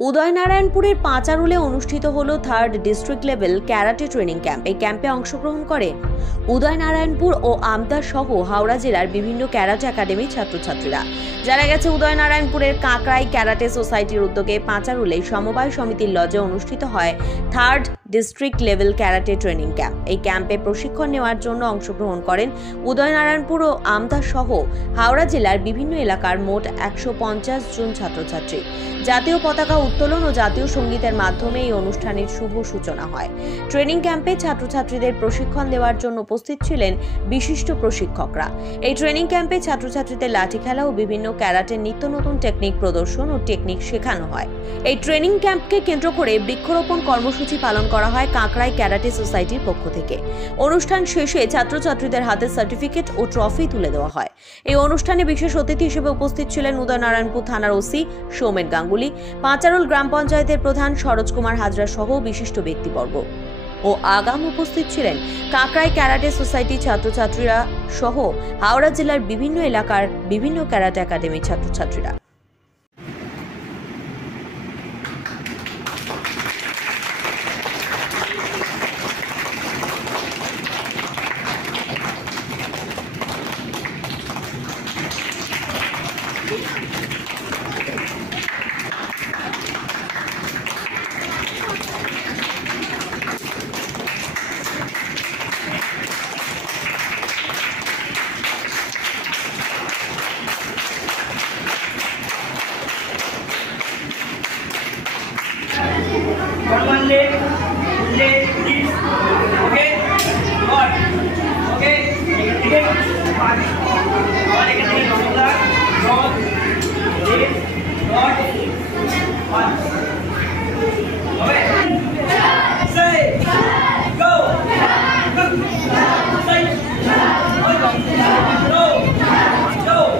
উদয়নারায়ণপুরের পাঁচারুলে অনুষ্ঠিত হলো 3rd district level karate training camp. এই ক্যাম্পে অংশগ্রহণ করে উদয়নারায়ণপুর ও আমতা সহ হাওড়া জেলার বিভিন্ন ক্যারাটে একাডেমির ছাত্রছাত্রীরা। জানা গেছে, উদয়নারায়ণপুরের কাঁকড়াই ক্যারাটে সোসাইটির উদ্যোগে পাঁচারুলে সমবায় সমিতির লজে অনুষ্ঠিত হয় 3rd district level karate training camp. এই ক্যাম্পে প্রশিক্ষণ নেওয়ার জন্য অংশগ্রহণ করেন উদয়নারায়ণপুর ও আমতা সহ হাওড়া জেলার বিভিন্ন এলাকার মোট 150 জন ছাত্রছাত্রী। জাতীয় পতাকা উত্তোলন ও জাতীয় সঙ্গীতের মাধ্যমে এই অনুষ্ঠানের শুভ সূচনা হয়। ট্রেনিং ক্যাম্পে ছাত্রছাত্রীদের প্রশিক্ষণ দেওয়ার জন্য উপস্থিত ছিলেন বিশিষ্ট প্রশিক্ষকরা। এই ট্রেনিং ক্যাম্পে ছাত্রছাত্রীদের লাঠি খেলা ও বিভিন্ন ক্যারাটের নিত্য নতুন টেকনিক প্রদর্শন ও টেকনিক শেখানো হয়। এই ট্রেনিং ক্যাম্পকে কেন্দ্র করে বৃক্ষরোপণ কর্মসূচি পালন করা হয় কাঁকড়াই ক্যারাটে সোসাইটির পক্ষ থেকে। অনুষ্ঠান শেষে ছাত্রছাত্রীদের হাতে সার্টিফিকেট ও ট্রফি তুলে দেওয়া হয়। এই অনুষ্ঠানে বিশেষ অতিথি হিসেবে উপস্থিত ছিলেন উদয়নারায়ণপুর থানার ওসি সৌমেন গাঙ্গুলি, পাঁচারুল গ্রাম পঞ্চায়েতের প্রধান সরোজ কুমার হাজরা সহ বিশিষ্ট ব্যক্তিবর্গ ও আগাম উপস্থিত ছিলেন কাঁকড়াই ক্যারাটে সোসাইটির ছাত্রছাত্রীরা সহ হাওড়া জেলার বিভিন্ন এলাকার বিভিন্ন ক্যারাটে একাডেমির ছাত্রছাত্রীরা। One leg, this, okay, one, okay, again, one, again, shoulder, one, this, one, okay, say, go, say, go, go, go, go,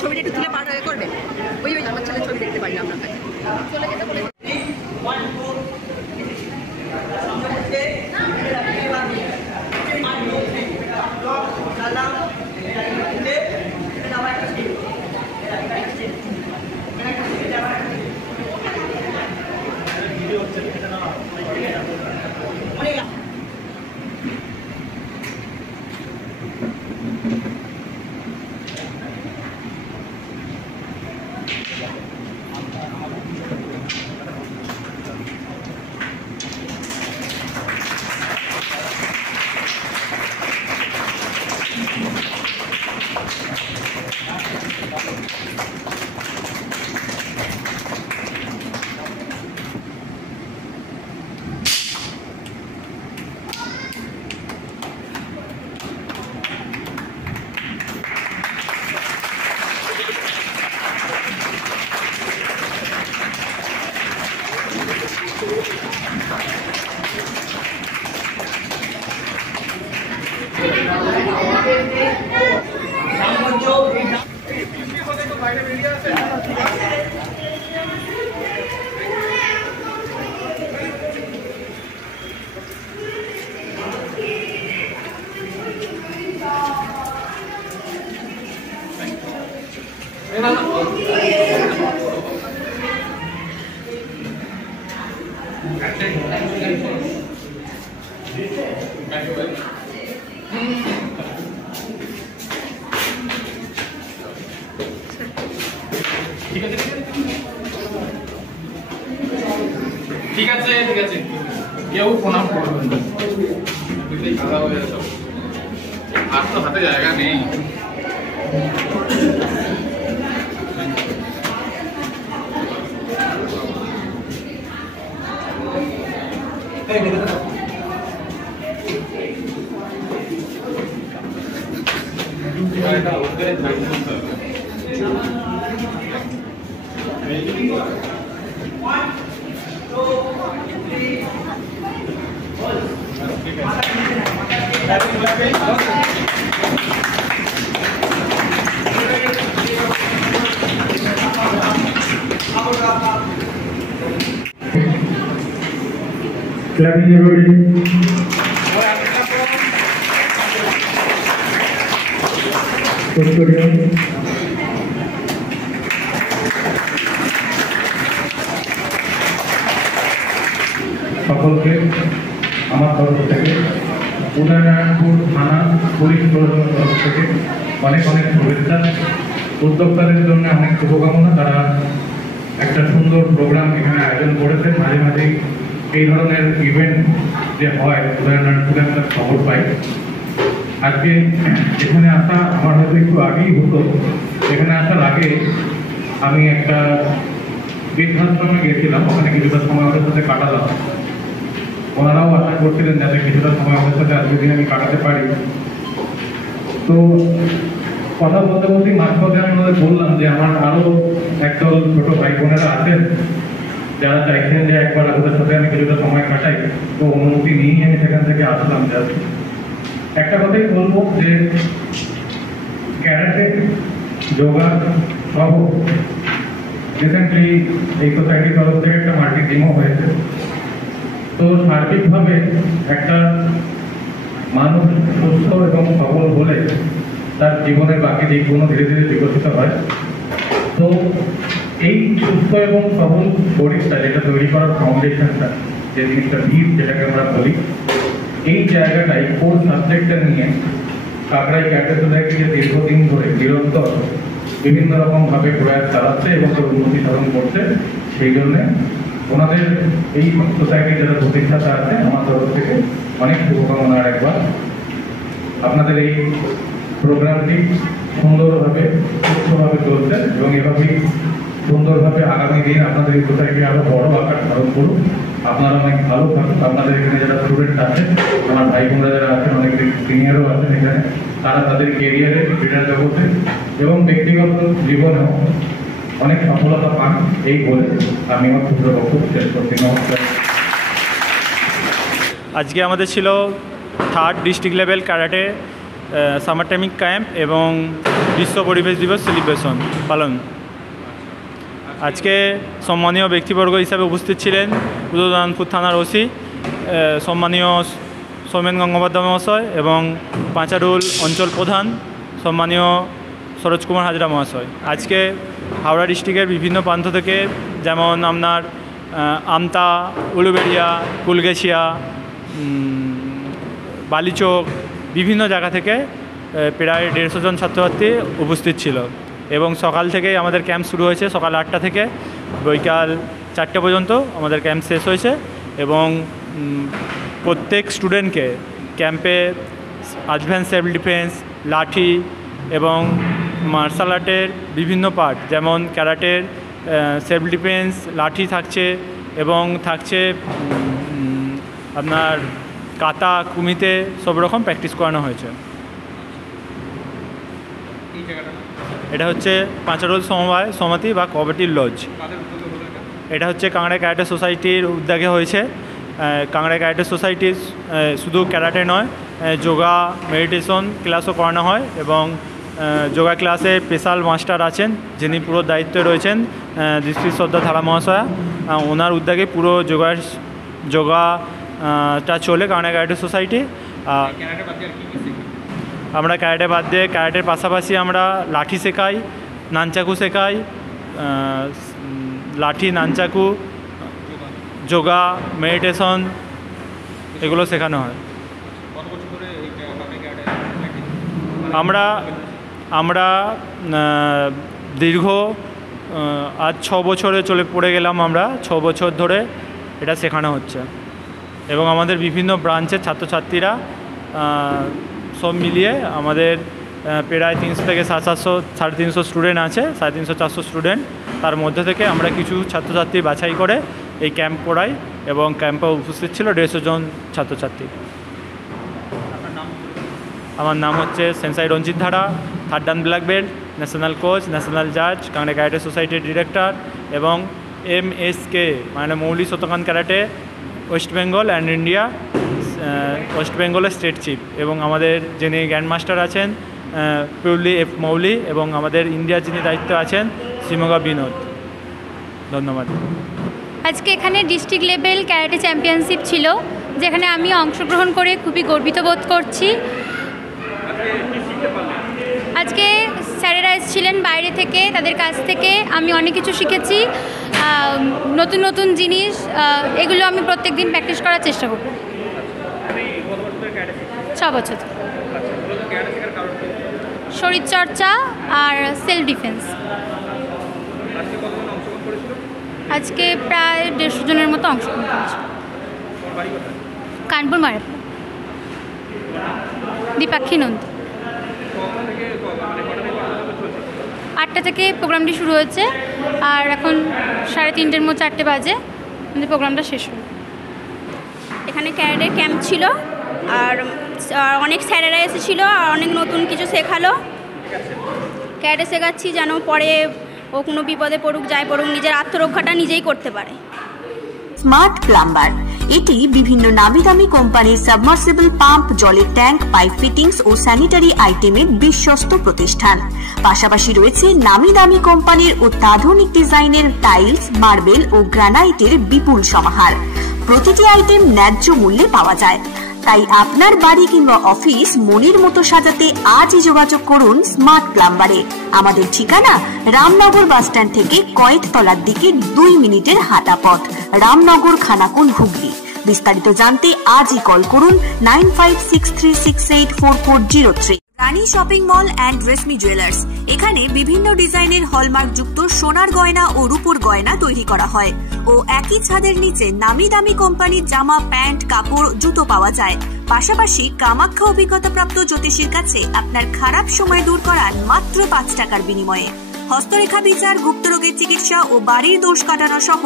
ছবিটা একটু তুলে পার হয়ে করবে। ওই আমার ছেলে ছবি দেখতে পাই না আপনার কাছে চলে যেতে বলে। ঠিক আছে কেউ প্রণাম করবেন না, বুঝলেই খাওয়া হয়ে যাবে। আর তো হাতে জায়গা নেই। Hey, জায়গাটা আমাদের জারি করতে হবে। Clapping everybody. Custodian. সকলকে আমার তরফ থেকে উদয়নারায়ণপুর থানা পুলিশ প্রশাসনের তরফ থেকে অনেক অনেক শুভেচ্ছা। উদ্যোক্তাদের জন্য অনেক শুভকামনা। তারা একটা সুন্দর প্রোগ্রাম এখানে আয়োজন করেছে। মাঝে মাঝে এই ধরনের ইভেন্ট যে হয় উদয়নারায়ণপুরে আমরা খবর পাই। আজকে এখানে আসা আমার হয়তো একটু আগেই হতো। এখানে আসার আগে আমি একটা বৃদ্ধাশ্রমে গিয়েছিলাম, ওখানে কিছুটা সময় ওদের সাথে কাটালাম। ওনারাও আশা করছিলেন যাতে কিছুটা সময় ওদের সাথে আজকের দিন আমি কাটাতে পারি। তো কথা বলতে বলতেই মাঝপথে আমি ওদের বললাম যে আমার আরো একদল ছোট ভাই বোনেরা আছেন যারা চাইছেন যে একবার ওদের সাথে আমি কিছুটা সময় কাটাই। তো অনুমতি নিয়েই আমি সেখান থেকে আসলাম। জাস্ট একটা কথাই বলবো যে ক্যারাটে, যোগা সহ রিসেন্টলি এই সোসাইটির তরফ থেকে একটা মাল্টি টিমও হয়েছে। তো সার্বিকভাবে একটা মানুষ সুস্থ এবং সবল হলে তার জীবনের বাকি দিকগুলো ধীরে ধীরে বিকশিত হয়। তো এই সুস্থ এবং সবল শরীরটা যেটা তৈরি করার ফাউন্ডেশনটা, যে জিনিসটা ভিত যেটাকে আমরা বলি, এই জায়গাটাই কোর সাবজেক্টটা নিয়ে কাকরাই ক্যারাটে সোসাইটি যে দীর্ঘদিন ধরে নিরন্তর বিভিন্ন রকমভাবে প্রয়াস চালাচ্ছে এবং উন্নতি সাধন করছে। সেই জন্যে ওনাদের এই সোসাইটির যারা প্রতিষ্ঠাতা আছে আমার তরফ থেকে অনেক শুভকামনা। একবার আপনাদের এই প্রোগ্রামটি সুন্দরভাবে সুস্থভাবে চলছে এবং এভাবেই সুন্দরভাবে আগামী দিন আপনাদের এই সোসাইটি আরো বড় আকার ধারণ করুন। আপনারা অনেক ভালো থাকুন। আপনাদের এখানে যারা স্টুডেন্ট আছেন, আমার ভাই বোনরা যারা আছেন, অনেক সিনিয়রও আছেন এখানে, তারা তাদের কেরিয়ারে, ক্রীড়া জগতে এবং ব্যক্তিগত জীবনেও অনেক সফলতা পান। এই বলে আমি আমার ক্ষুদ্র বক্তব্য শেষ করছি। নমস্কার। আজকে আমাদের ছিল 3rd district level karate summer timing camp এবং বিশ্ব পরিবেশ দিবস সেলিব্রেশন পালন। আজকে সম্মানীয় ব্যক্তিবর্গ হিসাবে উপস্থিত ছিলেন উদয়নারায়ণপুর থানার ওসি সম্মানীয় সৌমেন গঙ্গোপাধ্যায় মহাশয় এবং পাঁচারুল অঞ্চল প্রধান সম্মানীয় সরোজ কুমার হাজরা মহাশয়। আজকে হাওড়া ডিস্ট্রিক্টের বিভিন্ন প্রান্ত থেকে, যেমন আপনার আমতা, উলুবেড়িয়া, কুলগেছিয়া, বালিচক, বিভিন্ন জায়গা থেকে প্রায় 150 জন ছাত্রছাত্রী উপস্থিত ছিল এবং সকাল থেকেই আমাদের ক্যাম্প শুরু হয়েছে। সকাল 8টা থেকে বৈকাল 4টে পর্যন্ত আমাদের ক্যাম্প শেষ হয়েছে এবং প্রত্যেক স্টুডেন্টকে ক্যাম্পে অ্যাডভান্স সেলফ ডিফেন্স, লাঠি এবং মার্শাল আর্টের বিভিন্ন পার্ট, যেমন ক্যারাটের সেলফ ডিফেন্স, লাঠি থাকছে এবং থাকছে আপনার কাতা, কুমিতে সব রকম প্র্যাকটিস করানো হয়েছে। এটা হচ্ছে পাঁচারোল সমবায় সমিতি বা কোঅপারেটিভ লজ। এটা হচ্ছে কাংড়াই ক্যারাটে সোসাইটির উদ্যোগে হয়েছে। কাংড়াই ক্যারাটে সোসাইটি শুধু ক্যারাটে নয়, যোগা, মেডিটেশন ক্লাসও করানো হয় এবং যোগা ক্লাসে স্পেশাল মাস্টার আছেন যিনি পুরো দায়িত্বে রয়েছেন, দৃষ্টি শ্রদ্ধা ধারা মহাশয়া। ওনার উদ্যোগে পুরো যোগাটা চলে কাংড়াই ক্যারাটে সোসাইটি। আমরা ক্যারাটে বাদ দিয়ে ক্যারাটের পাশাপাশি আমরা লাঠি শেখাই, নানচাকু শেখাই, লাঠি, নানচাকু, যোগা, মেডিটেশন এগুলো শেখানো হয়। আমরা দীর্ঘ আজ 6 বছরে পড়ে গেলাম। আমরা 6 বছর ধরে এটা শেখানো হচ্ছে এবং আমাদের বিভিন্ন ব্রাঞ্চের ছাত্রছাত্রীরা সব মিলিয়ে আমাদের প্রায় 300 থেকে 700, 350 স্টুডেন্ট আছে, 350-400 স্টুডেন্ট। তার মধ্যে থেকে আমরা কিছু ছাত্রছাত্রী বাছাই করে এই ক্যাম্প করাই এবং ক্যাম্পে উপস্থিত ছিল 150 জন ছাত্রছাত্রী। আমার নাম হচ্ছে sensei Ranjit Dhara, third dan black belt, national coach, national জাজ, কাংড়া ক্যারাটে সোসাইটির ডিরেক্টর এবং MSK মানে Mouli Shotokan karate West Bengal and India West বেঙ্গলের স্টেট চিফ, এবং আমাদের যিনি গ্র্যান্ড মাস্টার আছেন পিউলি F মৌলি, এবং আমাদের ইন্ডিয়ার যিনি দায়িত্ব আছেন শিমোগা বিনোদ। ধন্যবাদ। আজকে এখানে ডিস্ট্রিক্ট লেভেল ক্যারাটে চ্যাম্পিয়নশিপ ছিল, যেখানে আমি অংশগ্রহণ করে খুবই গর্বিত বোধ করছি। আজকে স্যারেরা এসেছিলেন বাইরে থেকে, তাদের কাছ থেকে আমি অনেক কিছু শিখেছি, নতুন নতুন জিনিস, এগুলো আমি প্রত্যেক দিন প্র্যাকটিস করার চেষ্টা করব। 6 বছর। শরীরচর্চা আর সেলফ ডিফেন্স। আজকে প্রায় 150 জনের মতো অংশগ্রহণ করেছে। কানপুর মারাপুর। দীপাক্ষী নন্দী। 8টা থেকে প্রোগ্রামটি শুরু হয়েছে, আর এখন 3:30-র মতো 4টে বাজে আমাদের প্রোগ্রামটা শেষ হলো। এখানে ক্যারাটে ক্যাম্প ছিল, আর অনেক স্যারেরা এসেছিলো, আর অনেক নতুন কিছু শেখালো। ক্যারাটে শেখাচ্ছি যেন পরে ও কোনো বিপদে পড়ুক, যাই পড়ুক, নিজের আত্মরক্ষাটা নিজেই করতে পারে। স্মার্ট প্লাম্বার, এটি বিভিন্ন নামি দামি কোম্পানির সাবমার্সিবল পাম্প, জলের ট্যাঙ্ক, পাইপ ফিটিংস ও স্যানিটারি আইটেমের বিশ্বস্ত প্রতিষ্ঠান। পাশাপাশি রয়েছে নামি দামি কোম্পানির অত্যাধুনিক ডিজাইনের টাইলস, মার্বেল ও গ্রানাইটের বিপুল সমাহার। প্রতিটি আইটেম ন্যায্য মূল্যে পাওয়া যায়। তাই আপনার বাড়ি কিংবা অফিস মনের মতো সাজাতে আজই যোগাযোগ করুন স্মার্ট প্লাম্বারে। আমাদের ঠিকানা রামনগর বাসস্ট্যান্ড থেকে কয়েকতলার দিকে 2 মিনিটের হাঁটা পথ, রামনগর, খানাকুল, হুগলি। বিস্তারিত জানতে আজই কল করুন 9563684403। Rani shopping mall and Reshmi jewellers, এখানে বিভিন্ন ডিজাইনের হলমার্ক যুক্ত সোনার গয়না ও রূপোর গয়না তৈরি করা হয় ও একই ছাদের নিচে নামি দামি কোম্পানির জামা, প্যান্ট, কাপড়, জুতো পাওয়া যায়। পাশাপাশি কামাখ্যা অভিজ্ঞতাপ্রাপ্ত জ্যোতিষীর কাছে আপনার খারাপ সময় দূর করান মাত্র 5 টাকার বিনিময়ে। হস্তরেখা বিচার, গুপ্তরোগের চিকিৎসা ও বাড়ির দোষ কাটানো সহ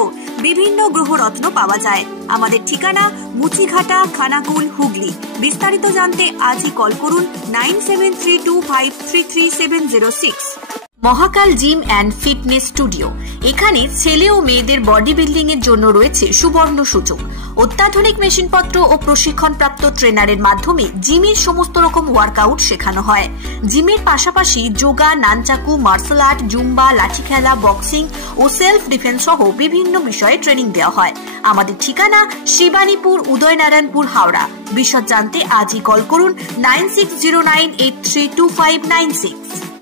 বিভিন্ন গ্রহরত্ন পাওয়া যায়। আমাদের ঠিকানা মুচিঘাটা, খানাকুল, হুগলি। বিস্তারিত জানতে আজই কল করুন 9732533706। মহাকাল জিম অ্যান্ড ফিটনেস স্টুডিও, এখানে ছেলে ও মেয়েদের বডি বিল্ডিং এর জন্য রয়েছে সুবর্ণ সুযোগ। অত্যাধুনিক মেশিনপত্র ও প্রশিক্ষণপ্রাপ্ত ট্রেনারের মাধ্যমে জিমের সমস্ত রকম ওয়ার্কআউট শেখানো হয়। জিমের পাশাপাশি yoga, nunchaku, martial art, Zumba, লাঠি খেলা, বক্সিং ও সেলফ ডিফেন্স সহ বিভিন্ন বিষয়ে ট্রেনিং দেওয়া হয়। আমাদের ঠিকানা শিবানীপুর, উদয়নারায়ণপুর, হাওড়া। বিশদ জানতে আজই কল করুন 9609832596।